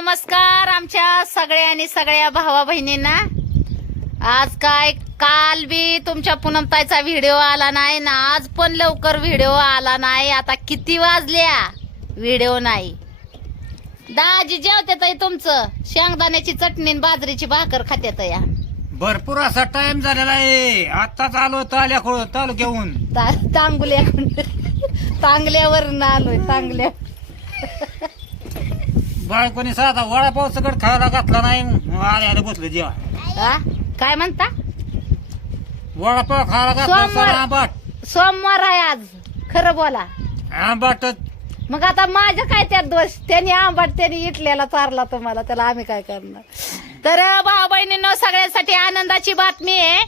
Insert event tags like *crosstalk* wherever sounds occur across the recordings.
नमस्कार आमच्या सगळ्या आणि सगळ्या भावा बहिणींना. आज काय काल बी तुमच्या पूनमताईचा व्हिडिओ आला नाही ना आज पण लवकर व्हिडिओ आला नाही. आता किती वाजल्या? व्हिडिओ नाही. दाजी जेवते ताई तुमचं? शेंगदाण्याची चटणी आणि बाजरीची भाकर खात्यात या भरपूर असा टाइम झालेला आहे. आताच आलो ताल्याखोळ तालुक्याहून. ता- तांगुल्या तांगल्यावर आलोय तांगल्या. बायकोनी साधा वडापाव सगळं खायला घातला नाही मग आले आले बसले जेवा हा? काय म्हणता? वडापाव खायला घातला सोमवार. सर आंबाट. सोमवार आहे आज. खरं बोला. आंबाटच. मग आता माझ्या काय त्यात दोष? त्यांनी आंबाट त्यांनी इटल्याला चारला तुम्हाला त्याला आम्ही काय करणार? तर भाऊ बहिणींनो सगळ्यांसाठी आनंदाची बातमी आहे.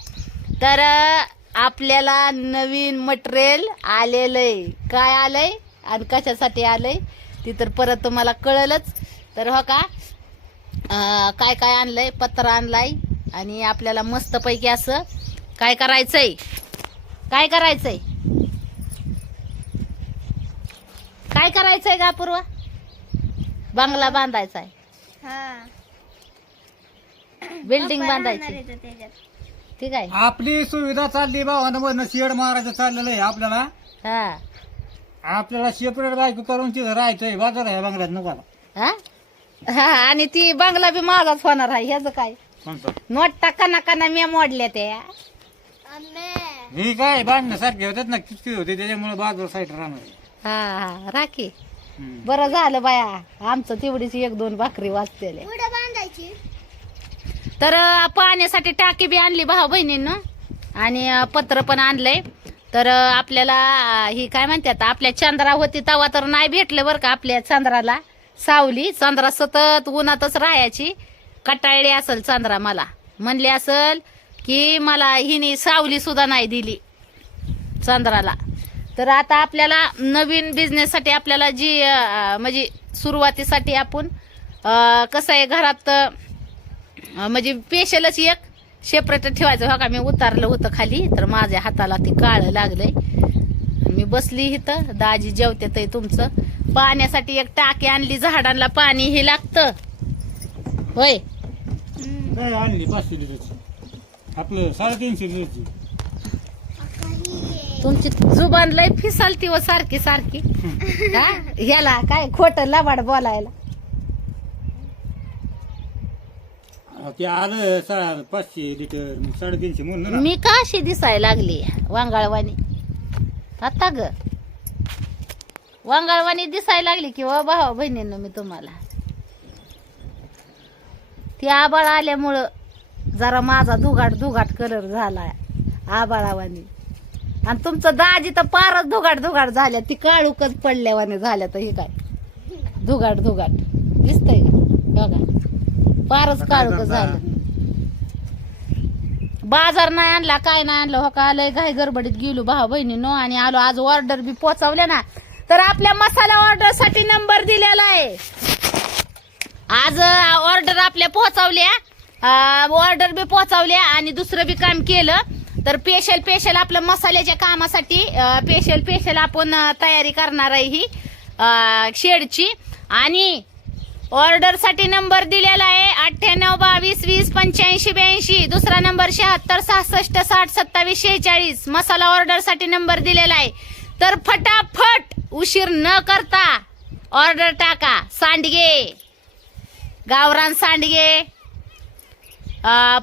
तर अं, आपल्याला नवीन मटेरियल आलेलंय. काय आलंय? आणि कशासाठी आलंय? ती तर परत तुम्हाला कळलंच. तर हो का? काय काय आणलंय? पत्र आणलाय. आणि आपल्याला मस्तपैकी असं काय करायचंय? काय करायचंय? काय करायचंय का पूर्वा बंगला बांधायचा आहे बिल्डिंग बांधायची. ठीक आहे. आपली सुविधा चालली भावानं म्हणून शेड मारायचं चाललेलं आहे आपल्याला. हा. आपल्याला सेपरेट बायको करून तिथं राहायचंय. बाजारा ह्या बंगल्यात नको. हा आणि ती बंगला बी माझाच होणार आहे ह्याच काय? कोणतं? नोट टाका नका ना मी मोडल्या त्या. ही काय बांधण्यासारखे होतात ना किती होते त्याच्यामुळे बाजूला साईड राहणार हा हा राखी. हम्म. बरं झालं बाया आमचं तेवढीच एक दोन भाकरी वाचतेले. तर अं, पाण्यासाठी टाकी बी आणली भाऊ बहिणीनं आणि अं, पत्र पण आणलंय. तर अं, आपल्याला अं, ही काय म्हणतात आपल्या चंद्रा होती तवा तर नाही भेटलं बरं का आपल्या चंद्राला. सावली चांद्रा सतत उन्हातच राहायची. कटाळली असल चांद्रा मला. म्हणले असल की मला हिने सावली सुद्धा नाही दिली चांद्राला. तर आता आपल्याला नवीन बिझनेससाठी आपल्याला जी म्हणजे सुरुवातीसाठी आपण कसं आहे घरात म्हणजे पेशलच एक शेपरेट ठेवायचं. हो का मी उतारलं होतं खाली तर माझ्या हाताला ते काळं लागलंय. मी बसली इथं दाजी जेवते ते तुमचं. पाण्यासाठी एक टाकी आणली झाडांना पाणी हे लागतं. होय. काय आणली पाचशे लिटरची. आपलं साडेतीनशे लिटरची. तुमची जुबान लय फिसालती व सारखी सारखी. हा? ह्याला काय खोट लबाड बोलायला. अहो, ते आलं सा- पाचशे लिटर मग साडेतीनशे म्हणून ना. मी का अशी दिसायला लागली वांगाळवाणी? आता ग. वांगाळवाणी दिसायला लागली की वा भावा बहिणींनो मी तुम्हाला. ती आबाळ आल्यामुळं जरा माझा धुगाट धुगाट कलर झालाय आबाळावानी आणि तुमचं दाजी तर पारच धुगाट धुगाट झाल्या. ती काळूकच पडल्यावाने झाल्या तर हे काय? धुगाट धुगाट. दिसतंय बघा. पारच काळूक झालं. बाजार नाही आणला काय नाही आणलं. हो का आलंय घाई गडबडीत गेलो. भाऊ बहिणीनो आणि आलो. आज ऑर्डर बी पोचवल्या ना. तर आपल्या मसाला ऑर्डरसाठी नंबर दिलेला आहे. आज ऑर्डर आपल्या पोहोचवल्या. ऑर्डर बी पोहोचवल्या आणि दुसरं बी काम केलं. तर पेशल पेशल आपलं मसाल्याच्या कामासाठी पेशल पेशल आपण तयारी करणार आहे ही शेडची. आणि ऑर्डरसाठी नंबर दिलेला आहे अठ्ठ्याण्णव बावीस वीस पंच्याऐंशी ब्याऐंशी. दुसरा नंबर शहात्तर सहासष्ट साठ सत्तावीस शेहेचाळीस. मसाला ऑर्डरसाठी नंबर दिलेला आहे. तर फटाफट उशीर न करता ऑर्डर टाका सांडगे. गावरान सांडगे.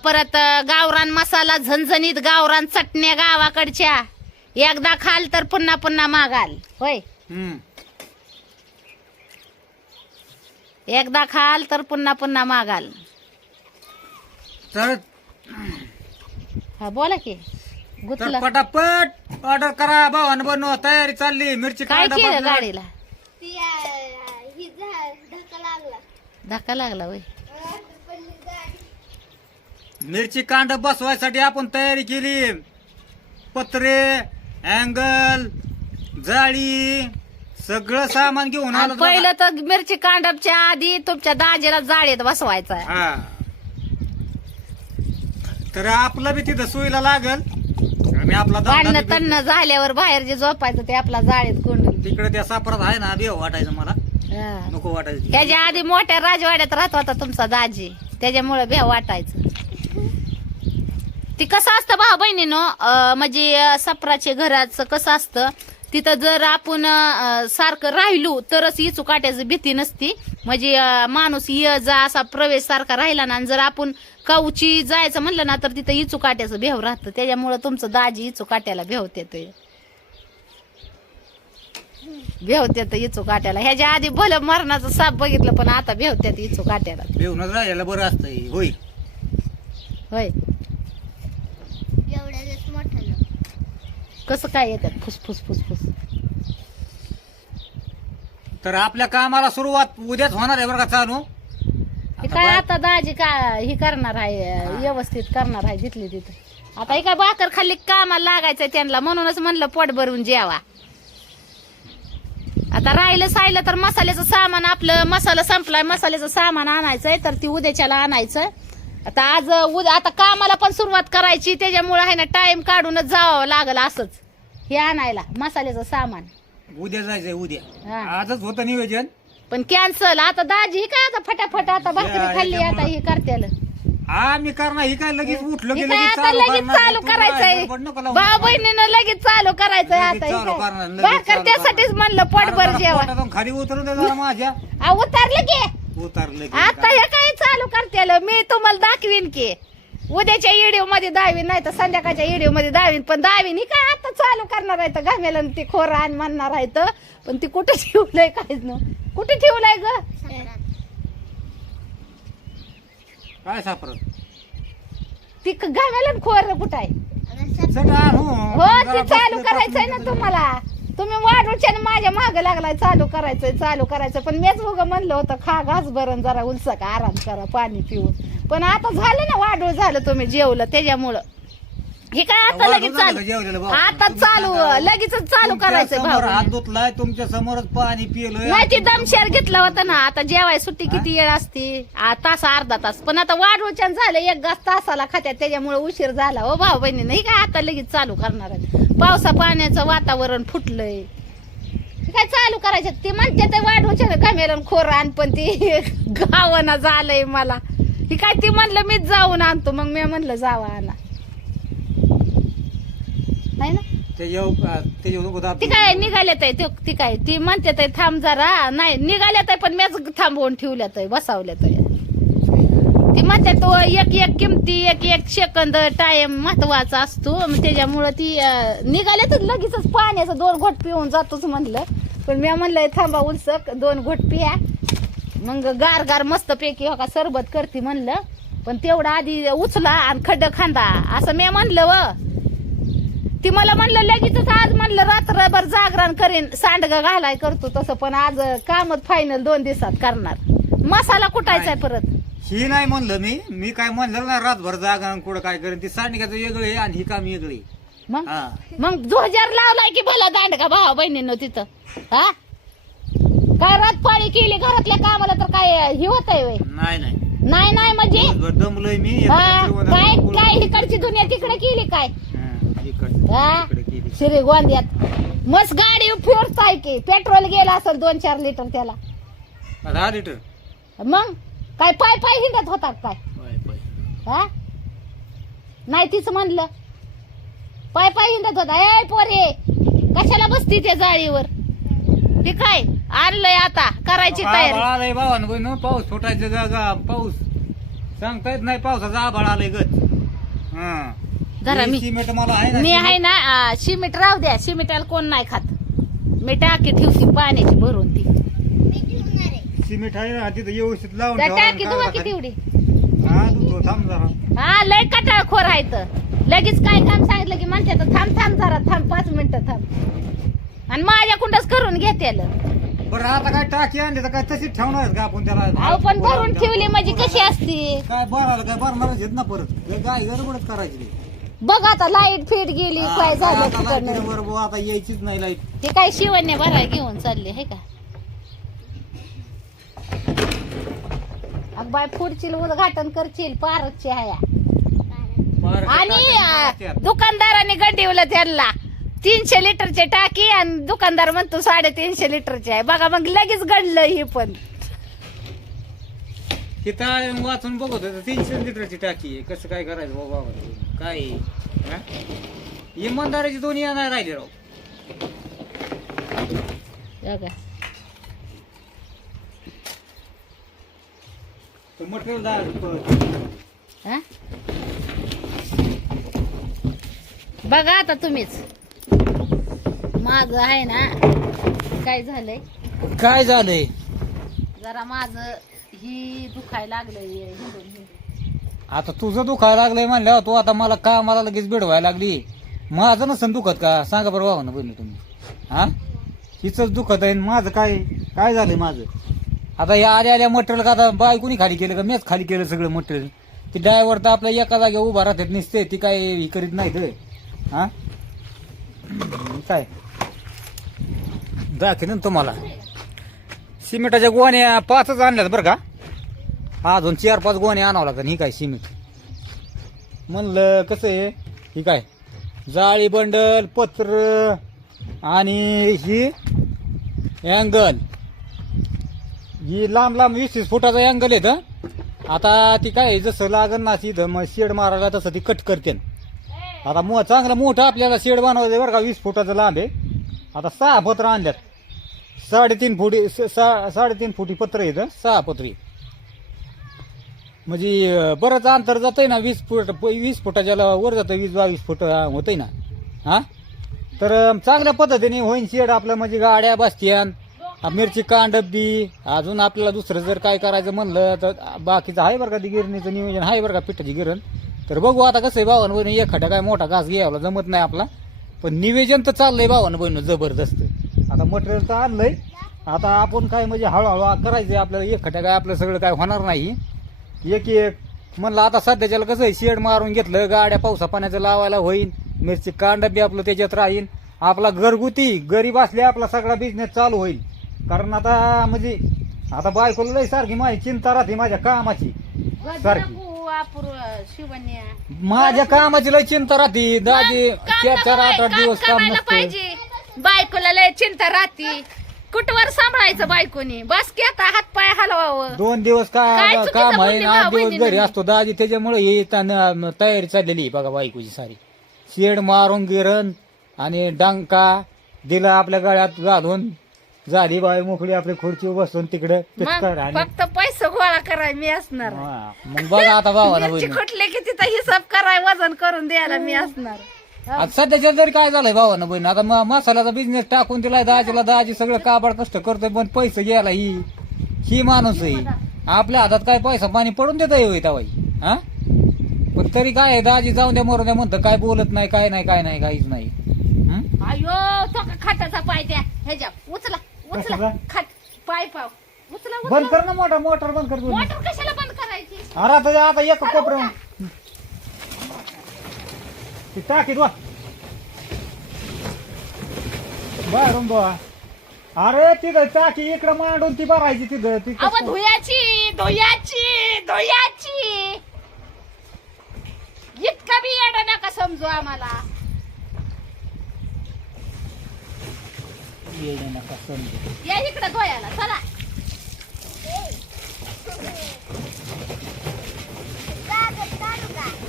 परत गावरान मसाला झणझणीत गावरान चटण्या गावाकडच्या. एकदा खाल तर पुन्हा पुन्हा मागाल. होय. एकदा खाल तर पुन्हा पुन्हा मागाल. तर हा बोला की. तर पटापट ऑर्डर करा. भावानं बनवा. तयारी चालली. मिरची काय कांदा केलं बदला. गाडीला? धक्का लागला. वय मिरची कांड बसवायसाठी आपण तयारी केली. पत्रे अँगल जाळी सगळं सामान घेऊन आलो. पहिलं तर मिरची कांडपच्या आधी तुमच्या दाजीला जाळीत बसवायचा. आहे. हा. तर आपलं बी तिथं सोयीला लागल. आणि आपला धंदा बी- तन्न झाल्यावर बाहेर जे झोपायचं ते आपला जाळीत कोंडून तिकडे त्या सापरात आहे ना बेव वाटायचं मला. हा. नको वाटायची ह्याच्या आधी मोठ्या राजवाड्यात राहत होता तुमचा दाजी. त्याच्यामुळे भ्या वाटायचं. ती कसं असतं भाऊ बहिणीनं म्हणजे सपराचे घराचं कसं असतं तिथं जर आपण सारखं राहिलो तरच इचू काट्याची भीती नसती. म्हणजे माणूस ये जा असा प्रवेश सारखा राहिला ना जर आपण काऊची जायचं म्हणलं ना तर तिथं इचू काट्याचं भेव राहतं. त्याच्यामुळं तुमचं दाजी इचू काट्याला भेवते भेवत्यात इचू काट्याला ह्याच्या आधी भलं मरणाचं साप बघितलं पण आता भेवत्यात इचू काट्याला घेऊनच राहायला बरं असतं होय. होय एवढ्याच मोठं कसं काय येतात? फुसफुस फुसफुस तर आपल्या कामाला सुरुवात उद्याच होणार आहे बरं का चालू? हे आता काय आता दाजी का ही करणार आहे व्यवस्थित करणार आहे जिथली तिथं. आता हे काय भाकर खाल्ली कामाला लागायचंय त्यांना? म्हणूनच म्हणलं पोट भरून जेवा. आता राहिलं साहिलं तर मसाल्याचं सामान आपलं मसाला संपलाय मसाल्याचं सामान आणायचंय तर ती उद्याच्याला आणायचं. आता आज उद्या आता कामाला पण सुरुवात करायची त्याच्यामुळे आहे ना टाइम काढूनच जावं लागल असंच हे आणायला मसाल्याचं सामान उद्या जायचंय उद्या हा. आजच होतं नियोजन पण कॅन्सल आता दाजी ही काय आता फटाफट आता भाकरी खाल्ली आता ही करत्याल हा मी करणार ही काय लगेच उठलो की ही काय लगेच आता चालू लगेच करणार. चालू तू काय करायचंय गडबड नको लावू. भाऊ बहिणीनं लगेच चालू करायचंय लगेच आता ही चालू काय. करणार, लगेच भाकर चालू त्यासाठीच करणार. म्हणलं पोटभर अरे जरा जेवा पोटातून खाली उतरून दे जरा माझ्या आ, उतरलं की उतरलं की आता. हे काय चालू करतेल? मी तुम्हाला दाखवीन की. उद्याच्या व्हिडिओमध्ये दावीन नाही तर संध्याकाळच्या व्हिडिओमध्ये दावीन पण दावीन ही काय आता चालू करणार आहे घामेला ती खोर आण म्हणणार आहे तर. पण ती कुठे ठेवलंय काहीच न कुठे ठेवलंय ग? काय सापडत? ती घामेला खोर कुठं आहे. हो. जरा ते चालू करायचंय ना तुम्हाला. तुम्ही वाढूच्या माझ्या माग लागलाय चालू करायचंय चालू करायचं पण मीच उग म्हणलं होतं खा घास भरण जरा उलसा का आराम करा पाणी पिऊन. पण आता झालं ना वाढूळ झालं तुम्ही जेवलं त्याच्यामुळं. हे काय आता लगेच चालू? आता चालू. लगेच चालू समोर हात भाऊ धुतलाय तुमच्या समोरच पाणी पिलोय. नाही ती दमशेर घेतलं होतं ना आता जेवाय सुट्टी किती वेळ असती? आ, तास अर्धा तास. पण आता वाढवच्यान झालं एक घास तासाला खात्यात त्याच्यामुळे उशीर झाला. हो भाऊ बहिणी नाही काय आता लगेच चालू करणार आहे. पावसा पाण्याचं वातावरण फुटलंय. काय चालू करायचं? ते म्हणते ते वाढवच्या कमेरण खोर आण पण ते *laughs* गावाना झालंय मला. ही काय ती म्हणलं मीच जाऊन आणतो. मग मी म्हणलं जावा आणा नाही ना त्याच्यावर त्याच्यावर ती काय निघाल्यात आहे? ते- ती काय? ती म्हणते थांब जरा. नाही निघाल्यात आहे पण मीच थांबवून ठेवल्यात आहे बसावल्यात आहे. ती म्हणते तो एक एक किमती एक एक सेकंद टाइम महत्त्वाचा असतो. मग त्याच्यामुळं ती अं, निघाल्यातच लगेचच पाण्याचं दोन घोट पिऊन जातोच म्हणलं. पण मी म्हणलंय थांबा उलसक दोन घोट पिया. मग गार गार मस्त पैकी हो का सरबत करते म्हणलं. पण तेवढं आधी उचला आणि खड्ड खांदा असं मी म्हणलं व. ती मला म्हणलं लगेचच आज म्हणलं रात्रभर जागरण करीन सांडग घालाय करतो तसं पण आज कामच फायनल दोन दिवसात करणार. मसाला कुटायचाय परत. ही नाही म्हणलं मी. मी काय म्हणलं ना रातभर जागा आणि कुठं काय करेन ती सांडग्याचं वेगळं आहे आणि ही काम वेगळी आहे. मग? हा. मग जोजार लावलाय की भला दांड का भावा बहिणीनं तिथं? हा? काय रात पाळी केली घरातल्या कामाला तर काय हे होत आहे नाही नाही. नाही नाही म्हणजे? दिवसभर दमलोय मी. हा, काय काय इकडची दुनिया तिकडे हा. श्री गोंद्यात. मस्त गाडी फिरताय की. पेट्रोल गेला असेल दोन चार लिटर त्याला. दहा लिटर? मग? काय पाय पाय हिंडत होता काय? पाय, पाय. हा? नाही तीच म्हणलं. पाय पाय हिंडत होता. ए पोरे! कशाला बसती त्या जाळीवर? ते काय? आणलंय आता. करायची तयारी. आलंय बहिण पाऊस फुटायचं पाऊस. सांगता येत नाही पावसाचा आभाळ आलंय गच हा. ही मी सिमेंट मला आहे ना मी. आहे ना आ, शिमिट राहू द्या शिमिटाला कोण नाही खात. मी टाकी ठेवते पाण्याची भरून ती. मी ठेवणार आहे. सिमेंट आहे ना तिथं व्यवस्थित लावून त्या ठेवा टाकी आणि धुवा हा थांब जरा. हा लय आहे तर लगेच काय काम सांगितलं की म्हणते तर थांब थांब जरा थांब पाच मिनिटं थांब. आणि माझ्या कुंडच करून घेतेल बरं आता काय टाकी आणली तर काय तशीच ठेवणार आहेत का आपण त्याला? अहो पण भरून ठेवली म्हणजे कशी असती? काय बरं काय भरणारच आहेत ना परत. हे गाय गडबडच करायची नाही. बघ आता लाइट फिट गेली काय झालं आता आता यायचीच नाही लाइट हे काय शिवण्य भराय घेऊन चालले हे का? अग बाय पुढची उद्घाटन करशील हाया बरं, आणि अं. दुकानदाराने गड्डीवलं त्यांना. तीनशे लिटरचे टाकी आणि दुकानदार म्हणतो साडेतीनशे लिटरचे आहे. बघा मग लगेच घडलं हे पण. तिथं वाचून बघत होतो तीनशे लिटरची टाकी आहे. कसं काय करायचं बाबा? काय? हा? इमानदाराची दोन्ही नाही राहिले राव बघा. मटेरियल. हा? बघा आता तुम्हीच माझ आहे ना काय झालंय काय झालंय जरा माझं ही दुखायला लागलंय हिंडून हिंडून. आता तुझं दुखायला लागलंय म्हणल्यावर तू आता मला का मला लगेच बिडवायला लागली? माझं नसन दुखत का? सांगा बरं बाबा ना बहिणी तुम्ही. हा? हिचंच दुखत आहे आणि माझं काय काय झालंय माझं? आता या आल्या आल्या मटेरियल का आता बाय कुणी खाली केलं का? मीच खाली केलं सगळं मटेरियल ती ड्रायव्हर तर आपल्या एका जागेवर उभा राहतात निसते. ती काय हे करीत नाही तर हा? काय? दाखवेन ना तुम्हाला. सिमेंटाच्या गोण्या पाचच आणल्यात बरं का? अजून चार पाच गोणे आणावं लागतात ही काय सिमेंट? म्हणलं कसं आहे? ही काय? जाळी बंडल पत्र आणि ही अँगल ही लांब लांब वीस वीस फुटाचा अँगल आहे तर आता ती काय जसं लागन ना ती मग शेड मारायला तसं ती कट करते आता मो चांगलं मोठं आपल्याला शेड बनवायचं बरं का वीस फुटाचं लांब आहे. आता सहा पत्र आणल्यात. साडेतीन फुटी स- सा- साडेतीन फुटी पत्र येतं सहा पत्री. म्हणजे बरंच अंतर जातंय ना वीस फुट वीस फुटाच्या वर जातं वीस बावीस फुट अं, होतंय ना. हा? तर चांगल्या पद्धतीने होईन शेड आपलं म्हणजे गाड्या बसत्यान मिरची कांडबी अजून आपल्याला दुसरं जर काय करायचं म्हणलं तर बाकीचं आहे बरं का ती गिरणीचं नियोजन आहे बरं का पिठाची गिरण. तर बघू आता कसं आहे भावानं बहिणी एखादा काय मोठा घास घ्यायला जमत नाही आपला. पण निवेदन तर चाललंय भावानं बहिण जबरदस्त. आता मटेरियल तर आणलंय. आता आपण काय म्हणजे हळूहळू करायचंय आपल्याला एखाद्या काय आपलं सगळं काय होणार नाही. एक एक. म्हणलं आता सध्याच्याला कसं आहे शेड मारून घेतलं गाड्या पावसा पाण्याचं लावायला होईन मिरची कांड बी आपलं त्याच्यात राहीन. आपला घरगुती गरीब असले आपला सगळा बिझनेस चालू होईल. कारण आता म्हणजे आता बायकोला लई सारखी माझी चिंता राहते माझ्या कामाची. सारखी. माझ्या कामाची लई चिंता राहते. दाजी चार चार आठ आठ दिवस काम नसतं पाहिजे. बायकोला लय चिंता राहती. कुठवर सांभाळायचं बायकोनी? बस की आता हात पाय हलवावं. दोन दिवस काय का चुकीचं काम आहे बोलली ना आठ दिवस घरी? असतो दाजी त्याच्यामुळे हे तान- तयारी चाललेली आहे बघा बायकोची सारी. शेड मारून गिरण आणि डांका दिला आपल्या गळ्यात घालून. झाली बाई मोकळी आपली खुर्ची बसून तिकडे पिचकार मग आणि फक्त पैसे गोळा कराय मी असणार. हा, मग बघा आता भावाला मिरची बहिणी खुटले की तिथं हिसाब कराय वजन करून द्यायला मी असणार. आता सध्याच्या तरी काय झालंय भावानं बहीण आता म- मसाल्याचा बिझनेस टाकून दिलाय दाजीला दाजी सगळं काबाड कष्ट करतोय पण पैसे घ्यायला ही ही माणूस आहे. आपल्या हातात काय पैसा पाणी पडून देता येऊ बाई हा? पण तरी काय आहे दाजी जाऊन द्या मरून द्या म्हणतं काय बोलत नाही काय नाही काय नाही काहीच नाही. हं? अयो तो का खाटाचा पाय द्या. ह्याच्या उचला उचला? खाट पाय पाव. उचला बंद उचला. कर ना मोटर मोटर बंद कर दोन्ही. मोटर कशाला बंद करायची? अरे आता आता एक कोपर टाकी दो बाहेरून दो अरे तिथं टाकी इकडं मांडून ती भरायची तिथं ती अव कसं- धुयाची धुयाची धुयाची इतका बी येडा नका समजू आम्हाला येडं नका समजू. या इकडे धुयाला चला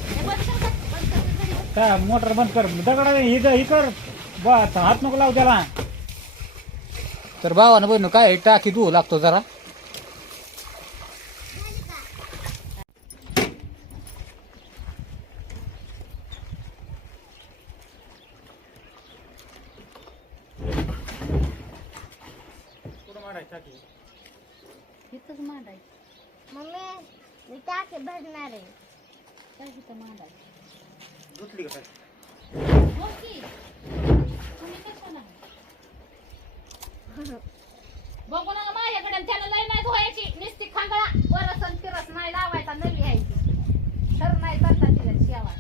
हे बंद कर गं, बंद कर गं, घरी बंद. काय मोटर बंद कर. दगड ही ही कर. बस हात नको लाव त्याला. तर भावानं बहिण काय टाकी धुवू लागतो जरा इथंच मांडायचं मम्मी मी टाके भरणार आहे काय इथं मांडायचं धुतली का की? तुम्ही कशाला? बघू नका माझ्याकडे आणि त्याला लय नाही धुवायची. नुसती खांगळा आणि फिरस नाही लावायचा नवी ती तर नाही चालता तिला शेवा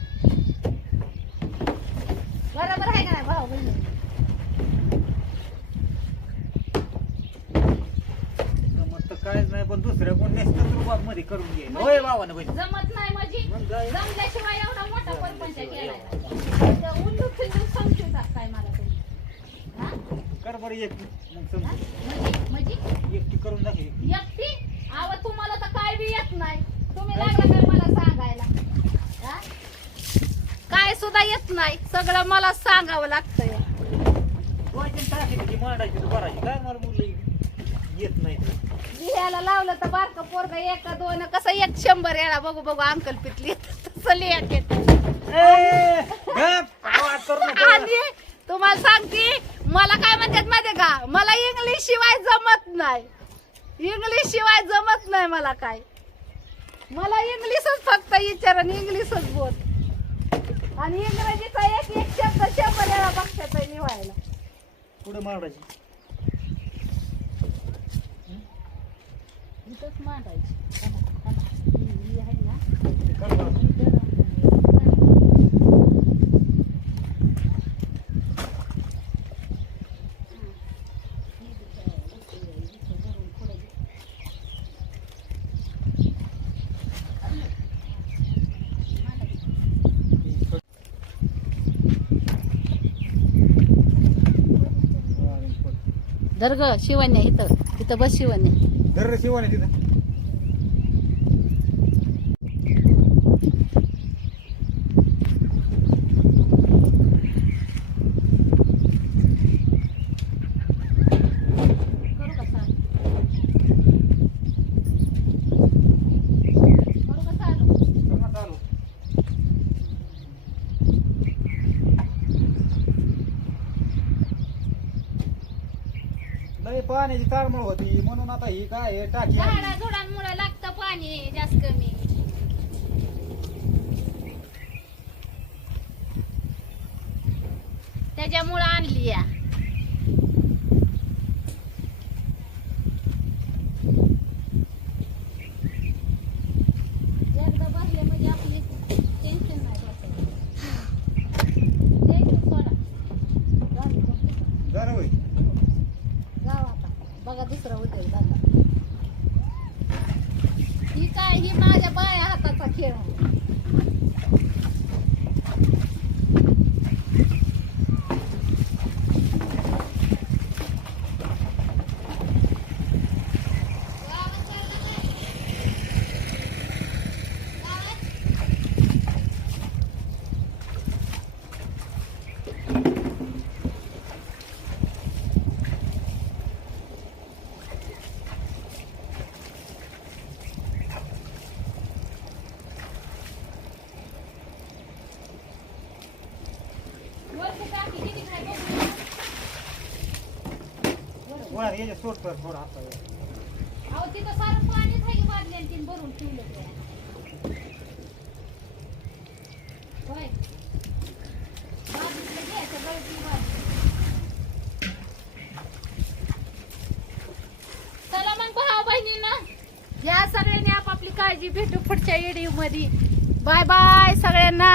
बरोबर आहे का नाही भाऊ बहिणी? तर काहीच नाही पण दुसऱ्या कोण नेसतं रुबाबमध्ये करून घे. होय भावानं बहिण जमत नाही माझी मग काय? जमल्याशिवाय एवढा मोठा परपंच केलाय उल्लू फिल्लू संशय काय मला तुम्ही कर बरं एक मग. म्हणजे? म्हणजे? एकटी करून दाखव एकटी. आव तुम्हाला तर काय बी येत नाही. तुम्ही लागला तर मला सांगायला. हा? काय सुद्धा येत नाही. सगळं मला सांगावं लागतंय. वाचन टाकायची मांडायची तर भरायची. काय मला मुलं येत नाही ते. लिहायला लावलं तर बारक पोरग एक दोन कसं एक शंभर येणार. बघू बघू अंकल पितली. तसं लिहायचं. ए, गप, आवाज करू नको. आणि तुम्हाला सांगते मला काय म्हणतात माहितीये का? मला इंग्लिश शिवाय जमत नाही. इंग्लिश शिवाय जमत नाही मला काय. मला इंग्लिशच फक्त विचार आणि इंग्लिशच बोल. आणि इंग्रजीचा एक एक शब्द शंभर वेळा बघतात लिहायला पुढे मांडायची. मांडायची थांबा, थांबा. ही- ही आहे ना कर बरं. दर्ग शिवण्या इथं. इथं बस शिवण्या. धर शिवण्या तिथं करू का चालू करू का चालू कर ना चालू. लय पाण्याची ताळमळ होती. म्हणून आता ही काय आहे, टाकी आली. झाडा झुडांमुळे लागतं पाणी जास्त कमी. त्याच्यामुळं आणली या एकदा भरले म्हणजे आपली टेन्शन नाही बसायचं. टेन्शन सोडा. गावी कोणतं? जरा होय. जाऊ आता बघा दुसरा उद्योग झाला. ही काय? ही माझ्या बाया हाताचा खेळ. गोळा सोड कर थोडा हात अहो तिथं सारं पाणी आहे बादल्या तीन भरून ठेवलं होय. घ्यायचं गळती चला मग भाऊ बहिणींना. या सगळ्यांनी आपापली काळजी भेटू पुढच्या व्हिडिओमध्ये. बाय बाय सगळ्यांना.